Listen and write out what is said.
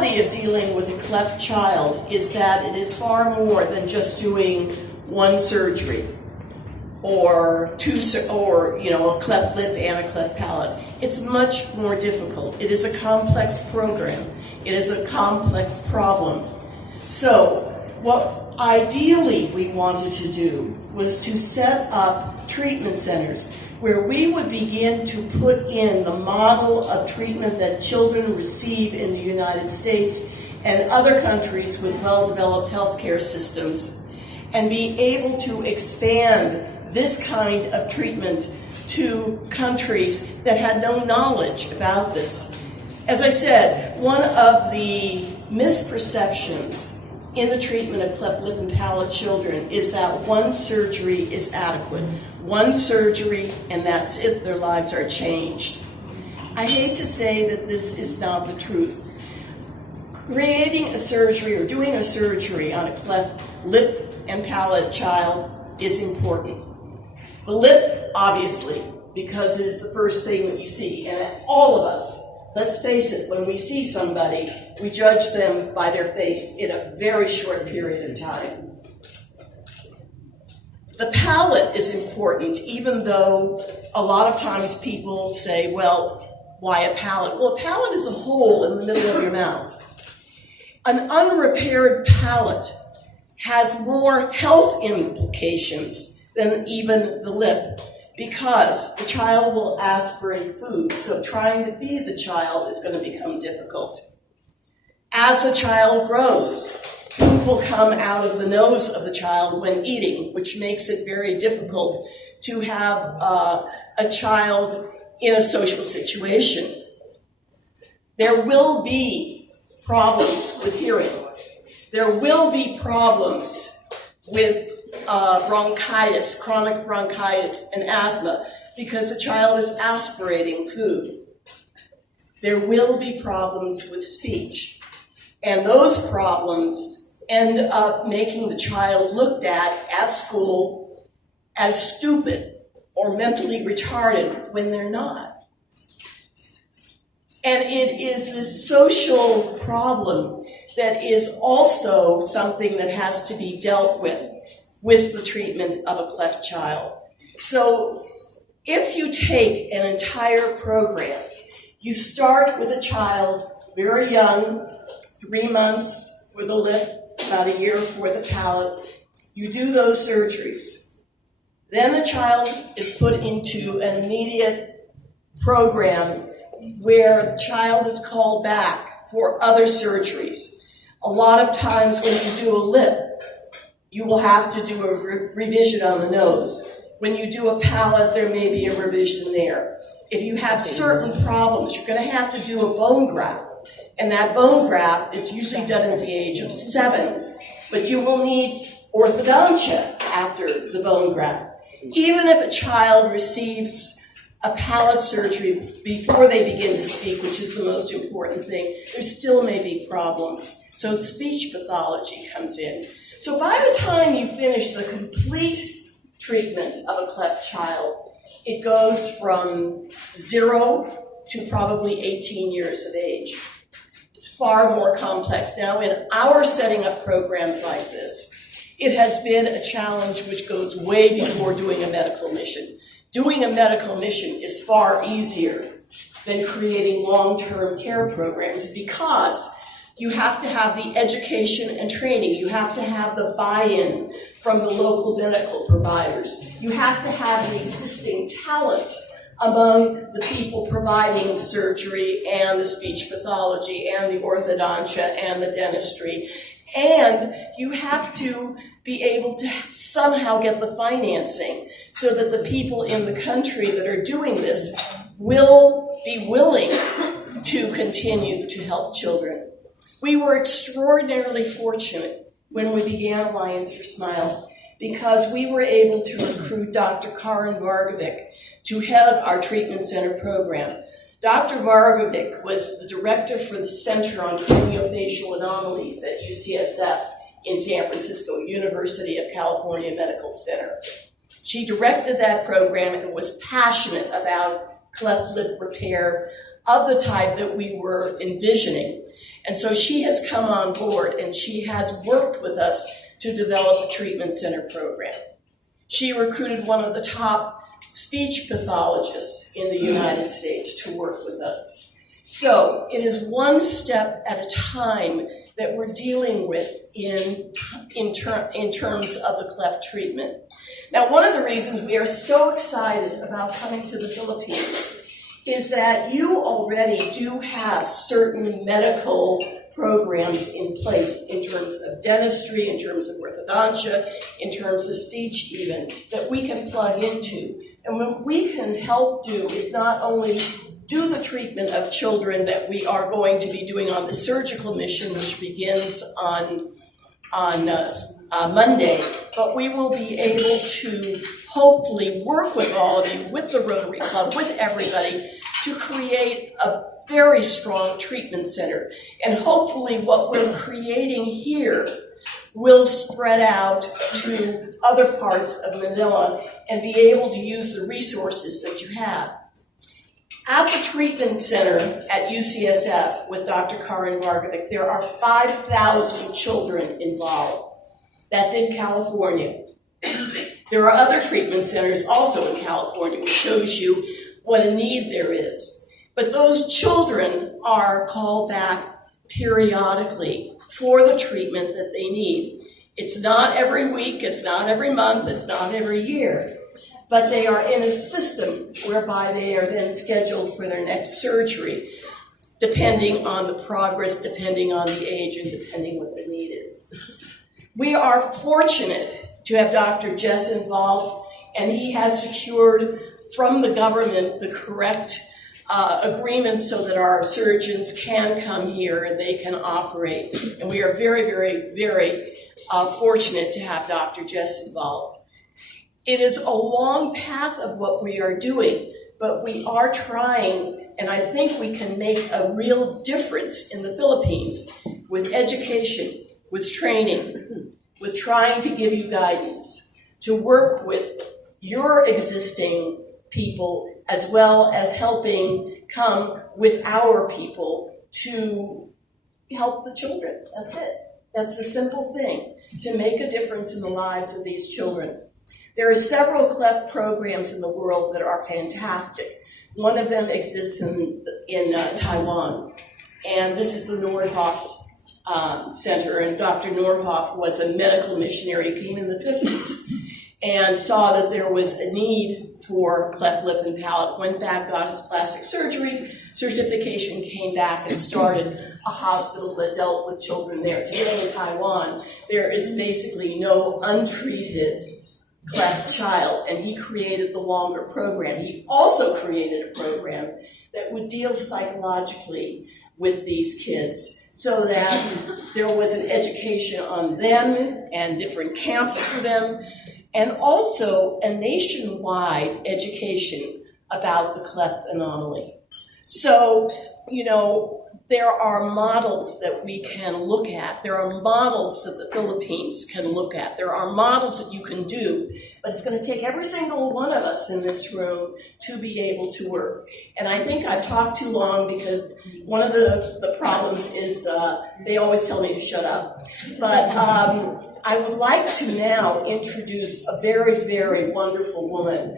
reality of dealing with a cleft child is that it is far more than just doing one surgery or a cleft lip and a cleft palate. It's much more difficult. It is a complex program. It is a complex problem. So what ideally we wanted to do was to set up treatment centers where we would begin to put in the model of treatment that children receive in the United States and other countries with well-developed healthcare systems, and be able to expand this kind of treatment to countries that had no knowledge about this. As I said, one of the misperceptions in the treatment of cleft lip and palate children is that one surgery is adequate. One surgery and that's it, their lives are changed. I hate to say that this is not the truth. Creating a surgery or doing a surgery on a cleft lip and palate child is important. The lip, obviously, because it is the first thing that you see, and all of us, let's face it, when we see somebody, we judge them by their face in a very short period of time. The palate is important, even though a lot of times people say, well, why a palate? Well, a palate is a hole in the middle of your mouth. An unrepaired palate has more health implications than even the lip, because the child will aspirate food, so trying to feed the child is going to become difficult. As the child grows, food will come out of the nose of the child when eating, which makes it very difficult to have a child in a social situation. There will be problems with hearing. There will be problems with bronchitis, chronic bronchitis, and asthma, because the child is aspirating food. There will be problems with speech, and those problems end up making the child looked at school as stupid or mentally retarded when they're not. And it is this social problem that is also something that has to be dealt with the treatment of a cleft child. So if you take an entire program, you start with a child very young, 3 months for the lip, about a year for the palate. You do those surgeries. Then the child is put into an immediate program where the child is called back for other surgeries. A lot of times when you do a lip, you will have to do a revision on the nose. When you do a palate, there may be a revision there. If you have certain problems, you're going to have to do a bone graft. And that bone graft is usually done at the age of 7. But you will need orthodontia after the bone graft. Even if a child receives a palate surgery before they begin to speak, which is the most important thing, there still may be problems. So speech pathology comes in. So by the time you finish the complete treatment of a cleft child, it goes from 0 to probably 18 years of age. It's far more complex. Now, in our setting up programs like this, it has been a challenge which goes way before doing a medical mission. Doing a medical mission is far easier than creating long-term care programs, because you have to have the education and training. You have to have the buy-in from the local medical providers. You have to have the existing talent among the people providing surgery and the speech pathology and the orthodontia and the dentistry. And you have to be able to somehow get the financing so that the people in the country that are doing this will be willing to continue to help children. We were extraordinarily fortunate when we began Alliance for Smiles, because we were able to recruit Dr. Karin Vargovic to head our treatment center program. Dr. Vargovic was the director for the Center on Craniofacial Anomalies at UCSF in San Francisco, University of California Medical Center. She directed that program and was passionate about cleft lip repair of the type that we were envisioning. And so she has come on board and she has worked with us to develop a treatment center program. She recruited one of the top speech pathologists in the United States to work with us. So it is one step at a time that we're dealing with in terms of the cleft treatment. Now, one of the reasons we are so excited about coming to the Philippines is that you already do have certain medical programs in place in terms of dentistry, in terms of orthodontia, in terms of speech even, that we can plug into. And what we can help do is not only do the treatment of children that we are going to be doing on the surgical mission, which begins on Monday, but we will be able to hopefully work with all of you, with the Rotary Club, with everybody, to create a very strong treatment center. And hopefully what we're creating here will spread out to other parts of Manila and be able to use the resources that you have. At the treatment center at UCSF with Dr. Karen Markovic, there are 5,000 children involved. That's in California. There are other treatment centers also in California, which shows you what a need there is. But those children are called back periodically for the treatment that they need. It's not every week, it's not every month, it's not every year. But they are in a system whereby they are then scheduled for their next surgery, depending on the progress, depending on the age, and depending what the need is. We are fortunate to have Dr. Jess involved, and he has secured from the government the correct agreements so that our surgeons can come here and they can operate. And we are very, very, very fortunate to have Dr. Jess involved. It is a long path of what we are doing, but we are trying, and I think we can make a real difference in the Philippines with education, with training, with trying to give you guidance, to work with your existing people as well as helping come with our people to help the children. That's it. That's the simple thing, to make a difference in the lives of these children. There are several cleft programs in the world that are fantastic. One of them exists in Taiwan, and this is the Nordhoff's Center, and Dr. Nordhoff was a medical missionary who came in the 50s and saw that there was a need for cleft lip and palate, went back, got his plastic surgery certification, came back and started a hospital that dealt with children there. Today in Taiwan, there is basically no untreated cleft child, and he created the longer program. He also created a program that would deal psychologically with these kids so that there was an education on them and different camps for them, and also a nationwide education about the cleft anomaly. So, you know, there are models that we can look at. There are models that the Philippines can look at. There are models that you can do, but it's going to take every single one of us in this room to be able to work. And I think I've talked too long because one of the problems is they always tell me to shut up. But I would like to now introduce a very, very wonderful woman